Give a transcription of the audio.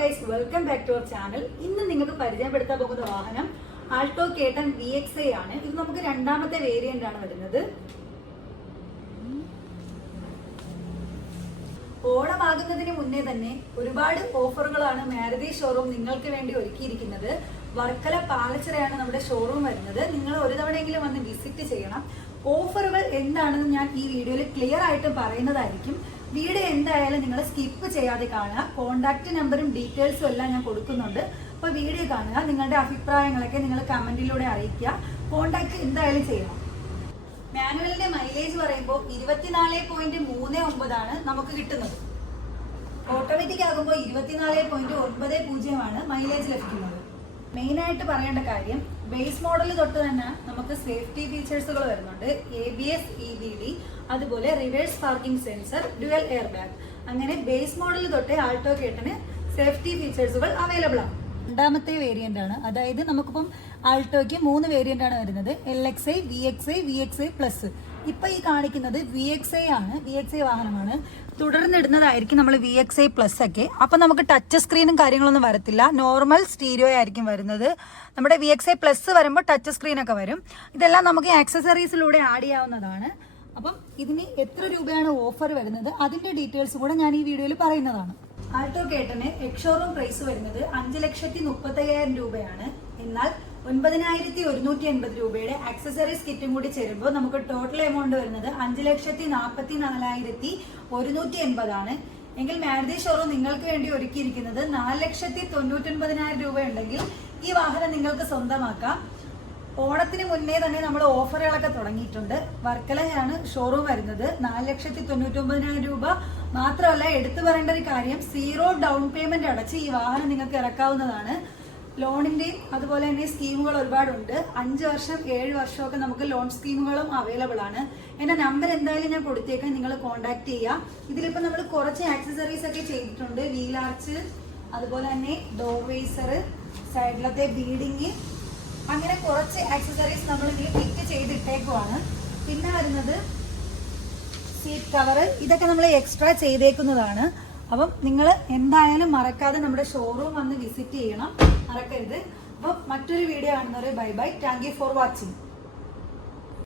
Guys, welcome back to our channel. ഇന്ന് നിങ്ങൾക്ക് പരിചയപ്പെടുത്താൻ പോകുന്ന വാഹനം ആൾട്ടോ K10 VXi ആണ്. ഇത് നമുക്ക് രണ്ടാമത്തെ വേരിയന്റ് ആണ് വരുന്നത്. ഓണമാകുന്നതിന് മുന്നേ തന്നെ ഒരുപാട് ഓഫറുകളാണ് മാരുതി ഷോറൂം നിങ്ങൾക്ക് വേണ്ടി ഒരുക്കിയിരിക്കുന്നത്. വർക്കല പാലച്ചിറയാണ് നമ്മുടെ ഷോറൂം വരുന്നത്. നിങ്ങൾ ഒരു തവണയെങ്കിലും വന്ന് വിസിറ്റ് ചെയ്യണം. ഓഫറുകൾ എന്താണെന്ന് ഞാൻ ഈ വീഡിയോയിൽ ക്ലിയർ ആയിട്ട് പറയുന്നതായിരിക്കും. വീഡിയോ എന്തായാലും നിങ്ങൾ സ്കിപ്പ് ചെയ്യാതെ കാണുക. കോൺടാക്ട് നമ്പറും ഡീറ്റെയിൽസും എല്ലാം ഞാൻ കൊടുക്കുന്നുണ്ട്. അപ്പോൾ വീഡിയോ കാണുക. നിങ്ങളുടെ അഭിപ്രായങ്ങളൊക്കെ നിങ്ങൾ കമന്റിലൂടെ അറിയിക്കുക. കോൺടാക്ട് എന്തായാലും ചെയ്യണം. മാനുവലിന്റെ മൈലേജ് പറയുമ്പോൾ 24.39 ആണ് നമുക്ക് കിട്ടുന്നത്. ഓട്ടോമാറ്റിക് ആകുമ്പോൾ 24.90 ആണ് മൈലേജ് ലഭിക്കുന്നത്. മെയിൻ ആയിട്ട് പറയേണ്ട കാര്യം, ബേസ് മോഡൽ തൊട്ട് തന്നെ നമുക്ക് സേഫ്റ്റി ഫീച്ചേഴ്സുകൾ വരുന്നുണ്ട്. ABS, EBD, അതുപോലെ reverse parking sensor, dual air bag. അങ്ങനെ ബേസ് മോഡൽ തൊട്ടേ ആൾട്ടോ K10 സേഫ്റ്റി ഫീച്ചേഴ്സുകൾ അവൈലബിൾ ആണ്. രണ്ടാമത്തെ വേരിയന്റ് ആണ്. അതായത് നമുക്കിപ്പം ആൾട്ടോയ്ക്ക് 3 വേരിയന്റ് ആണ് വരുന്നത്. LXi, VXi, VXi plus. ഇപ്പൊ ഈ കാണിക്കുന്നത് VXi ആണ്. VXi വാഹനമാണ്. തുടർന്നിടുന്നതായിരിക്കും നമ്മൾ VXi പ്ലസ് ഒക്കെ. അപ്പൊ നമുക്ക് ടച്ച് സ്ക്രീനും കാര്യങ്ങളൊന്നും വരത്തില്ല. നോർമൽ സ്റ്റീരിയോ ആയിരിക്കും വരുന്നത്. നമ്മുടെ VXi പ്ലസ് വരുമ്പോൾ ടച്ച് സ്ക്രീൻ ഒക്കെ വരും. ഇതെല്ലാം നമുക്ക് ആക്സസറീസിലൂടെ ആഡ് ചെയ്യാവുന്നതാണ്. അപ്പം ഇതിന് എത്ര രൂപയാണ് ഓഫർ വരുന്നത്, അതിന്റെ ഡീറ്റെയിൽസ് കൂടെ ഞാൻ ഈ വീഡിയോയിൽ പറയുന്നതാണ്. ആൾട്ടോ K10 എക്സ്-ഷോറൂം പ്രൈസ് വരുന്നത് 5,35,000 രൂപയാണ്. എന്നാൽ 9,180 രൂപയുടെ ആക്സസറീസ് കിറ്റും കൂടി ചേരുമ്പോൾ നമുക്ക് ടോട്ടൽ എമൗണ്ട് വരുന്നത് 5,44,180 ആണ്. എങ്കിൽ മാരുതി ഷോറൂം നിങ്ങൾക്ക് വേണ്ടി ഒരുക്കിയിരിക്കുന്നത് 4,99,000 രൂപ ഉണ്ടെങ്കിൽ ഈ വാഹനം നിങ്ങൾക്ക് സ്വന്തമാക്കാം. ഓണത്തിന് മുന്നേ തന്നെ നമ്മൾ ഓഫറുകളൊക്കെ തുടങ്ങിയിട്ടുണ്ട്. വർക്കലയാണ് ഷോറൂം വരുന്നത്. 4,99,000 രൂപ മാത്രമല്ല, എടുത്തു പറയേണ്ട ഒരു കാര്യം, 0 ഡൗൺ പേയ്മെന്റ് അടച്ച് ഈ വാഹനം നിങ്ങൾക്ക് ഇറക്കാവുന്നതാണ്. ലോണിന്റെയും അതുപോലെ തന്നെ സ്കീമുകൾ ഒരുപാടുണ്ട്. 5 വർഷം 7 വർഷമൊക്കെ നമുക്ക് ലോൺ സ്കീമുകളും അവൈലബിൾ ആണ്. എന്റെ നമ്പർ എന്തായാലും ഞാൻ കൊടുത്തേക്കാം, നിങ്ങൾ കോൺടാക്ട് ചെയ്യുക. ഇതിലിപ്പോൾ നമ്മൾ കുറച്ച് ആക്സസറീസ് ഒക്കെ ചെയ്തിട്ടുണ്ട്. വീൽ ആർച്ച്, അതുപോലെ തന്നെ ഡോർ റേസർ, സൈഡിലത്തെ ബീഡിങ്, അങ്ങനെ കുറച്ച് ആക്സസറീസ് നമ്മൾ ഇതിൽ ഫിറ്റ് ചെയ്തിട്ടേക്കുവാണ്. പിന്നെ വരുന്നത് സീറ്റ് കവർ, ഇതൊക്കെ നമ്മൾ എക്സ്ട്രാ ചെയ്തേക്കുന്നതാണ്. അപ്പം നിങ്ങൾ എന്തായാലും മറക്കാതെ നമ്മുടെ ഷോറൂം വന്ന് വിസിറ്റ് ചെയ്യണം, മറക്കരുത്. അപ്പം മറ്റൊരു വീഡിയോ കാണുന്നവരെ bye bye. Thank you for watching.